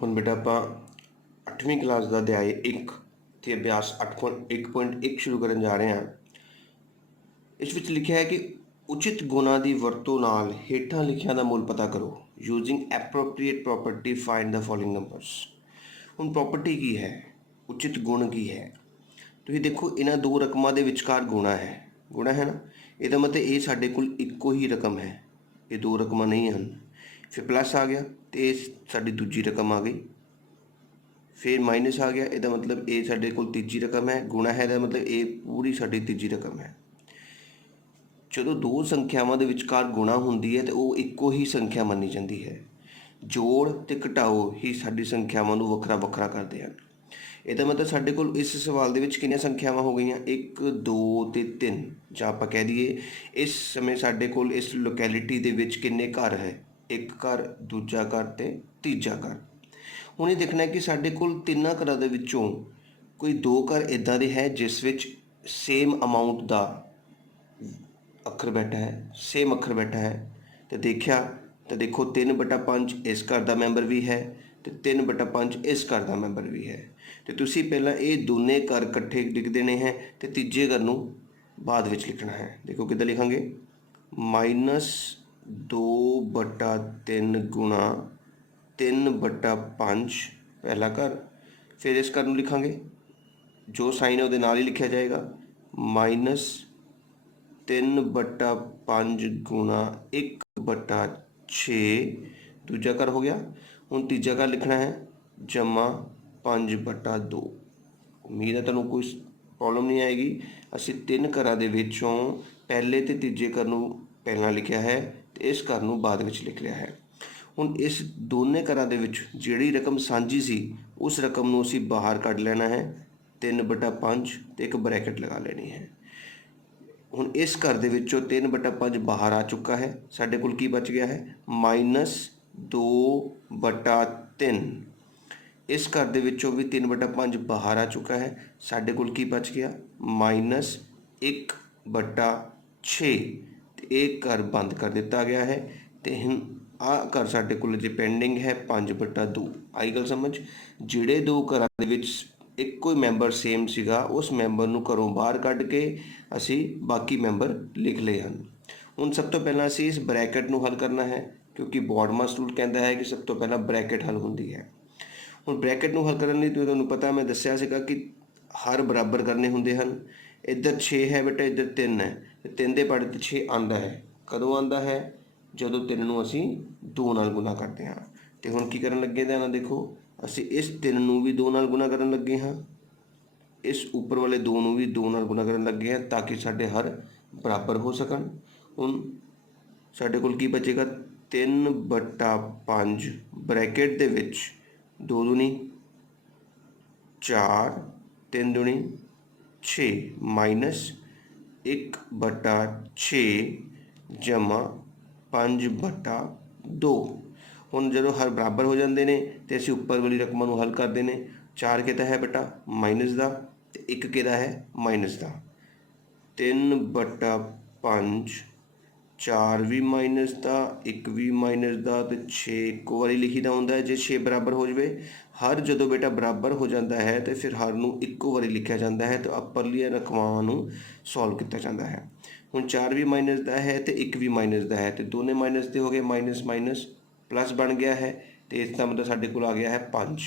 ਹੁਣ बेटा ਆਪਾਂ 8वीं क्लास का अध्याय 1 ਤੇ ਅਭਿਆਸ 8.1.1 ਸ਼ੁਰੂ ਕਰਨ ਜਾ ਰਹੇ ਹਾਂ। ਇਸ ਵਿੱਚ ਲਿਖਿਆ ਹੈ ਕਿ ਉਚਿਤ ਗੁਣਾਂ ਦੀ ਵਰਤੋਂ ਨਾਲ ਹੇਠਾਂ ਲਿਖਿਆਂ ਦਾ ਮੁੱਲ ਪਤਾ ਕਰੋ। ਯੂਜ਼ਿੰਗ ਐਪਰੋਪਰੀਏਟ ਪ੍ਰੋਪਰਟੀ ਫਾਈਂਡ ਦ ਫੋਲੋਇੰਗ ਨੰਬਰਸ। ਹੁਣ ਪ੍ਰੋਪਰਟੀ ਕੀ ਹੈ, ਉਚਿਤ ਗੁਣ ਕੀ ਹੈ? ਤੁਸੀਂ ਦੇਖੋ ਇਹਨਾਂ ਦੋ ਰਕਮਾਂ ਦੇ ਵਿਚਕਾਰ ਗੁਣਾ ਹੈ ਨਾ। ਇਹਦਾ ਮਤਲਬ ਇਹ ਸਾਡੇ ਕੋਲ ਇੱਕੋ ਹੀ ਰਕਮ ਹੈ, ਇਹ ਦੋ ਰਕਮਾਂ ਨਹੀਂ ਹਨ। ਫਿਰ प्लस आ गया तो ये साडी दूजी रकम आ गई, फिर माइनस आ गया, ਇਹਦਾ मतलब ये साडे कोल तीजी रकम है। गुणा है, मतलब ये पूरी साडी तीजी रकम है। ਜਦੋਂ ਦੋ ਸੰਖਿਆਵਾਂ ਦੇ ਵਿਚਕਾਰ ਗੁਣਾ ਹੁੰਦੀ ਹੈ ਤੇ ਉਹ ਇੱਕੋ ਹੀ ਸੰਖਿਆ ਮੰਨੀ ਜਾਂਦੀ ਹੈ। ਜੋੜ ਤੇ ਘਟਾਓ ਹੀ ਸਾਡੀ ਸੰਖਿਆਵਾਂ ਨੂੰ ਵੱਖਰਾ ਵੱਖਰਾ ਕਰਦੇ ਹਨ। ਇਹਦਾ ਮਤਲਬ ਸਾਡੇ ਕੋਲ ਇਸ ਸਵਾਲ ਦੇ ਵਿੱਚ ਕਿੰਨੀਆਂ ਸੰਖਿਆਵਾਂ ਹੋ ਗਈਆਂ? 1 2 ਤੇ 3। ਜਾਂ ਆਪਾਂ ਕਹਿ ਦਈਏ ਇਸ ਸਮੇਂ ਸਾਡੇ ਕੋਲ ਇਸ ਲੋਕੈਲਿਟੀ ਦੇ ਵਿੱਚ ਕਿੰਨੇ ਘਰ ਹੈ? एक घर, दूजा घर ते तीजा घर। हुण ये देखना है कि साडे कोल तिन्नां घरां दे विचों कोई दो घर इदां दे है जिस विच सेम अमाउंट दा अखर बैठा है, सेम अखर बैठा है। तो देखिया तो देखो 3/5 इस घर दा मैंबर भी है तो 3/5 इस घर दा मैंबर भी है। तो तुसीं पहलां ये दोने घर इकट्ठे लिख देने हैं तो तीजे घर नूं बाद विच लिखना है। देखो किद्दां लिखांगे? -2/3 गुणा 3/5 पहला घर। फिर इस घर लिखांगे, जो साइन है वो नाल ही लिखा जाएगा, -3/5 गुणा 1/6 दूजा घर हो गया। हुण तीजा घर लिखना है जमा 5/2। उम्मीद है तुहानूं कोई प्रॉब्लम नहीं आएगी। असीं तीन घरां दे विचों पहले ते तीजे घर नूं पहलां लिखिया है तो इस घर नूं बाद विच लिख लिया है। हुण इस दोने घरां दे विच जिहड़ी रकम सांझी सी उस रकम नूं असीं बाहर कढ लेना है, 3/5 ते एक ब्रैकेट लगा लेनी है। हुण इस घर दे विचों 3/5 बाहर आ चुका है, साडे कोल की बच गया है? -2/3। इस घर दे विचों भी 3/5 बाहर आ चुका है, साडे कोल की बच गया? -1/6। एक घर बंद कर दिता गया है तो हम आ घर साडे कोल जे पेंडिंग है 5/2। आई गल समझ? जिहड़े दो घरां दे विच इक्को ही मैंबर सेम सीगा उस मैंबर नूं घरों बाहर कढ के असी बाकी मैंबर लिख लए हन। हुण सब तो पहलां असी इस ब्रैकेट नूं हल करना है क्योंकि बॉडमास रूल कहता है कि सब तो पहलां ब्रैकेट हल हुंदी है। हुण ब्रैकेट नूं हल करन लई तुहानूं पता मैं दस्सिया सीगा कि हर बराबर करने हुंदे हन। इधर 6 है बेटा, इधर 3 है, 3 ਦੇ ਪੜ੍ਹ 6 आंदा है। कदों आंदा है? ਜਦੋਂ 3 ਨੂੰ ਅਸੀਂ 2 ਨਾਲ ਗੁਣਾ ਕਰਦੇ ਹਾਂ। ਤੇ ਹੁਣ ਕੀ ਕਰਨ ਲੱਗੇ ਤਾਂ ਨਾ ਦੇਖੋ, ਅਸੀਂ ਇਸ 3 ਨੂੰ ਵੀ 2 ਨਾਲ ਗੁਣਾ ਕਰਨ ਲੱਗੇ ਹਾਂ, ਇਸ ਉੱਪਰ ਵਾਲੇ 2 ਨੂੰ ਵੀ 2 ਨਾਲ ਗੁਣਾ ਕਰਨ ਲੱਗੇ ਹਾਂ ਤਾਂ ਕਿ ਸਾਡੇ ਹਰ ਬਰਾਬਰ ਹੋ ਸਕਣ। ਹੁਣ ਸਾਡੇ ਕੋਲ ਕੀ ਬਚੇਗਾ? 3/5 ਬ੍ਰੈਕਟ ਦੇ ਵਿੱਚ 2 दूनी 4, 3 दूनी 6 माइनस 1/6 जमा 5/2। हुण जदों हर बराबर हो जाते हैं तो असीं उपर वाली रकमां नूं हल करते हैं। 4 किहदा है बेटा? माइनस का, तो 1 किहदा है? माइनस का। 3/5 4 भी माइनस का, 1 भी माइनस का, तो 6 एक बारी लिखी दा हुंदा है। जे 6 बराबर हो जाए, हर जदों बेटा बराबर हो जाता है तो फिर हर नूं इक्को बारी लिखा जाता है तो अपरली रकमां नूं सॉल्व किया जाता है। हुण 4 भी माइनस का है तो 1 भी माइनस का है, तो दोनों माइनस के हो गए, माइनस माइनस प्लस बन गया है। तो इसका मतलब साडे कोल आ गया है 5।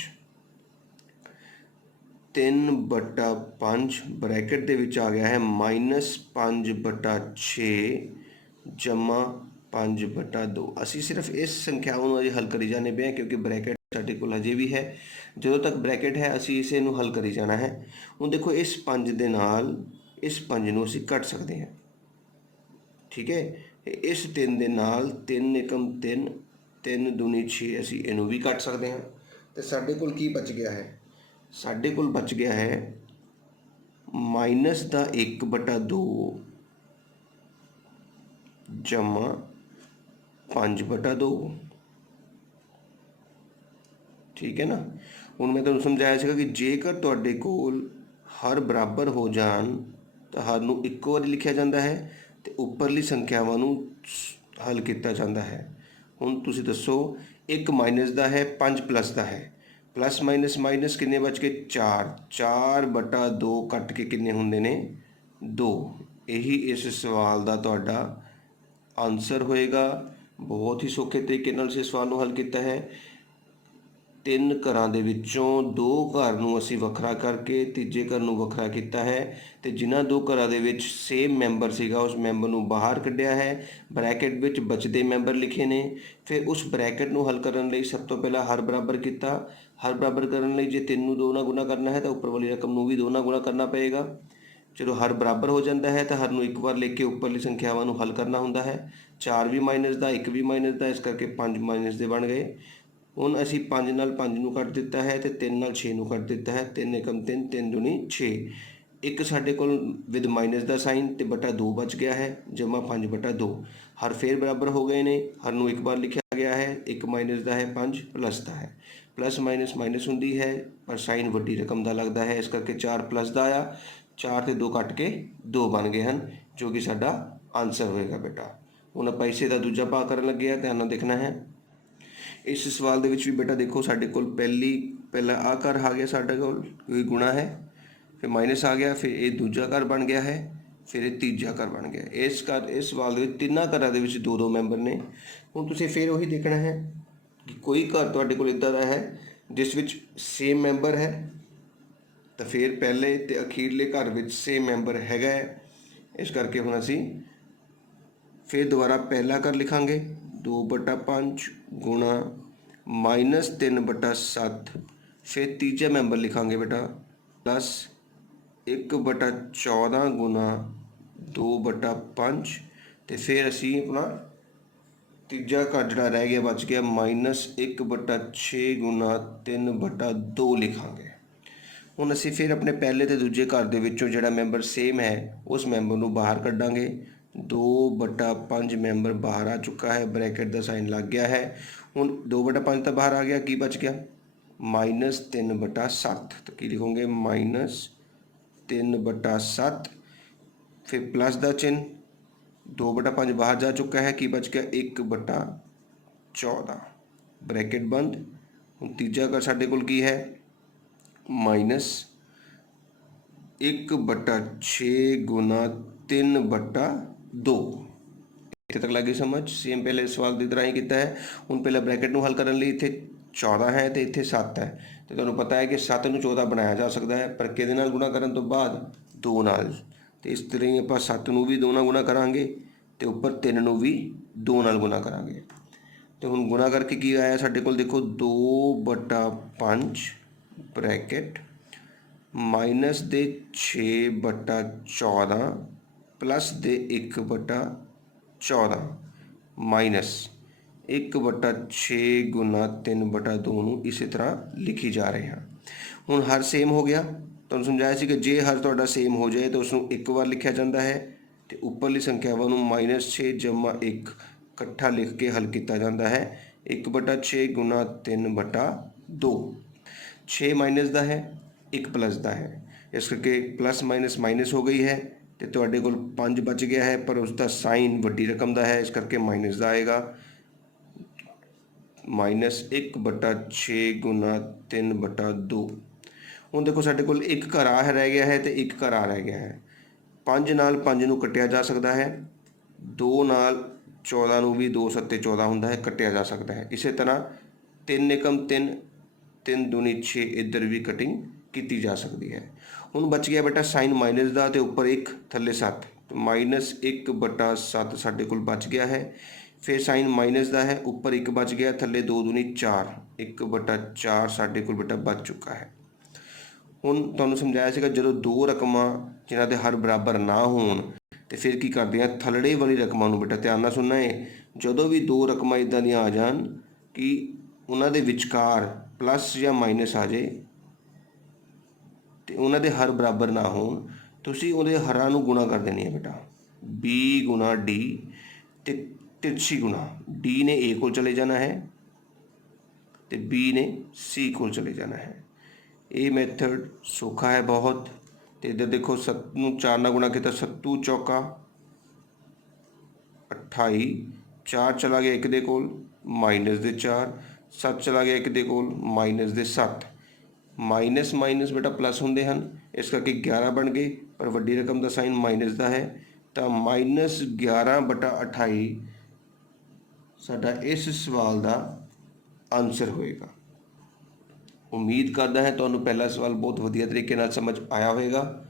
3/5 ब्रैकेट दे विच आ गया है -5/6 जमा 5/2। असी सिर्फ इस संख्याओं को हल करी जाने पे हैं क्योंकि ब्रैकेट साडे कोल हजे भी है। जो तक ब्रैकेट है असी इसे नूं हल करी जाना है। हुण देखो इस 5 दे नाल इस 5 नूं असी कट सकते हैं, ठीक है। इस 3 दे नाल 3 एकम 3, 3 दूनी 6 असी इनू भी कट सकते हैं। तो साडे कोल की बच गया है? साडे कोल बच गया है माइनस का 1/2 जमा 5/2। ठीक है ना। हुण मैं तुहानूं समझाया सीगा कि जेकर तुहाडे कोल हर बराबर हो जान तो हर नूं इक्को वारी लिखिया जाता है तो उपरली संख्यावां नूं हल किया जाता है। हुण तुसीं दसो, 1 माइनस का है, 5 प्लस का है, प्लस माइनस माइनस किन्ने बच के 4, 4/2 कट के किन्ने हुंदे ने 2। यही इस सवाल का तुहाडा आंसर होएगा। बहुत ही सौखे तरीके नाल इस सवाल नूं हल किया है। 3 घरां दे विच्चों 2 घर नूं असीं वखरा करके तीजे घर नूं वखरा किया है, तो जिन्हां 2 घरां दे विच सेम मैंबर सीगा उस मैंबर नूं बाहर कढ़िया है, ब्रैकेट विच बचदे मैंबर लिखे ने। फिर उस ब्रैकेट नूं हल करन लई सब तो पहला हर बराबर किया। हर बराबर करन लई जे 3 नूं 2 नाल गुणा करना है तो उपर वाली रकम नूं भी 2 नाल गुणा करना पएगा। चलो हर बराबर हो जाता है तो हर नूं एक बार लेके उपरली संख्यावां नूं हल करना हुंदा है। 4 भी माइनस का, 1 भी माइनस का, इस करके 5 माइनस के बन गए। हुण असीं 5 नाल 5 नूं कट दिता है तो 3 नाल 6 नूं कट दिता है। 3 एकम 3, 3 दूनी 6। एक साडे कोल विद माइनस का साइन तो बटा 2 बच गया है, जमा 5/2। हर फिर बराबर हो गए ने। हर नूं एक बार लिखा गया है। 1 माइनस का है, 5 प्लस का है। प्लस माइनस माइनस हुंदी है पर साइन वड्डी रकम का लगता है, इस करके 4 प्लस का आया। 4 ते 2 कट के 2 बन गए हैं, जो कि साडा आंसर होएगा बेटा। हुण आपां इसे दा दूजा भाग करन लगे आ, ध्यान नाल देखना है। इस सवाल दे विच भी बेटा देखो साडे कोल पहला आ घर आ गया, साडे कोल क्योंकि गुणा है, फिर माइनस आ गया, फिर ये दूजा घर बन गया है, फिर ये तीजा घर बन गया। इस सवाल दे विच तिन्नां घरां दे विच 2-2 मैंबर ने। हुण तुसीं फिर वही देखना है कि कोई घर तुहाडे कोल इदां दा है जिस विच सेम मैंबर है, तो फिर पहले तो अखीरले घर विच सेम मैंबर हैगा है। इस करके हुण असीं फिर दोबारा पहला घर लिखांगे 2/5 गुणा -3/7। फिर तीजा मैंबर लिखांगे बेटा प्लस 1/14 गुणा 2/5। तो फिर असी अपना तीजा घर जिहड़ा रह गया बच गया -1/6 गुणा 3/2 लिखांगे। हुण असीं फिर अपने पहले तो दूजे घर दे विच्चों जिहड़ा मैंबर सेम है उस मैंबर नूं बाहर कढ़ांगे। 2/5 मैंबर बाहर आ चुका है, ब्रैकेट का साइन लग गया है। हुण 2/5 तो बाहर आ गया, की बच गया -3/7। तो की लिखोगे -3/7। फिर प्लस का चिन्ह, 2/5 बाहर जा चुका है, की बच गया 1/14, ब्रैकेट बंद। हुण तीजा घर साडे कोल की है -1/6 गुणा 3/2। इत्थे तक लगी समझ। सेम पहले सवाल की तरह ही किया है। हुण पहले ब्रैकेट नूं हल करन लई इत्थे 14 है तो इत्थे 7 है, तो तुहानूं पता है कि 7 नूं 14 बनाया जा सकता है, पर किहदे नाल गुणा करन तो बाद 2 नाल। तो इस तरह ही आपां 7 नूं भी 2 नाल गुणा करांगे तो उपर 3 नूं भी 2 नाल गुणा करांगे। तो हुण गुणा करके की आया साडे कोल देखो 2/5 ब्रैकेट माइनस दे 6/14 प्लस दे 1/14 माइनस 1/6 गुणा 3/2 नूं इसी तरह लिखी जा रहे हैं। हुण हर सेम हो गया, तुहानूं समझाया सी कि जे हर तुहाडा सेम हो जाए तो उसनूं एक बार लिखिया जाता है, तो उपरली संख्यावां नूं -6 जमा 1 इकट्ठा लिख के हल किया जाता है। 1/6 गुणा 3/2। 6 माइनस का है, 1 प्लस का है, इस करके प्लस माइनस माइनस हो गई है, तो तुहाडे कोल 5 बच गया है, पर उसका साइन वड्डी रकम का है, इस करके माइनस का आएगा। -1/6 गुणा 3/2। हुण देखो साडे कोल एक घर आ रह गया है तो एक घर आ रह गया है। 5 नाल 5 नूं कट्टिया जा सकता है, 2 नाल 14 नूं भी 2 सत्ते 14 हुंदा है, कट्टिया जा सकता है। इस तरह 3 एकम 3, 3 दूनी 6 इधर भी कटिंग की जा सकती है। हुण बच गया बेटा साइन माइनस का, तो उपर 1 थल्ले 7, तो -1/7 साडे कोल बच गया है। फिर साइन माइनस का है, उपर 1 बच गया, थल्ले 2 दूनी 4, 1/4 साडे कोल बेटा बच चुका है। हुण तुहानूं समझाया सीगा जदों 2 रकमां जिन्हां दे हर बराबर ना होण तो फिर की करदे आ, थल्लड़े वाली रकमां नूं बेटा ध्यान नाल सुनना है। जदों भी 2 रकमां इदां दीयां आ जाण कि उन्हां दे विचकार प्लस या माइनस आ जाए तो उन्हां दे हर बराबर ना होण, तुसीं उहदे हरां नूं गुणा कर देनी है बेटा। B गुणा D ते तिरछी गुणा D ने A कोल चले जाना है तो B ने C कोल चले जाना है। ये मैथड सौखा है बहुत। तो इधर देखो 7 नूं 4 नाल गुणा किया, 7 चौका 28, 4 चला गया 1 दे कोल, -4, 7 ਚਲਾ ਗਿਆ 1 ਦੇ ਕੋਲ, ਮਾਈਨਸ ਦੇ 7, ਮਾਈਨਸ ਮਾਈਨਸ ਬੇਟਾ ਪਲੱਸ ਹੁੰਦੇ ਹਨ, ਇਸ ਕਰਕੇ 11 ਬਣ ਗਏ, ਪਰ ਵੱਡੀ ਰਕਮ ਦਾ ਸਾਈਨ ਮਾਈਨਸ ਦਾ ਹੈ, ਤਾਂ -11/28 ਸਾਡਾ ਇਸ ਸਵਾਲ ਦਾ ਆਨਸਰ ਹੋਏਗਾ। ਉਮੀਦ ਕਰਦਾ ਹਾਂ ਤੁਹਾਨੂੰ ਪਹਿਲਾ ਸਵਾਲ ਬਹੁਤ ਵਧੀਆ ਤਰੀਕੇ ਨਾਲ ਸਮਝ ਆਇਆ ਹੋਵੇਗਾ।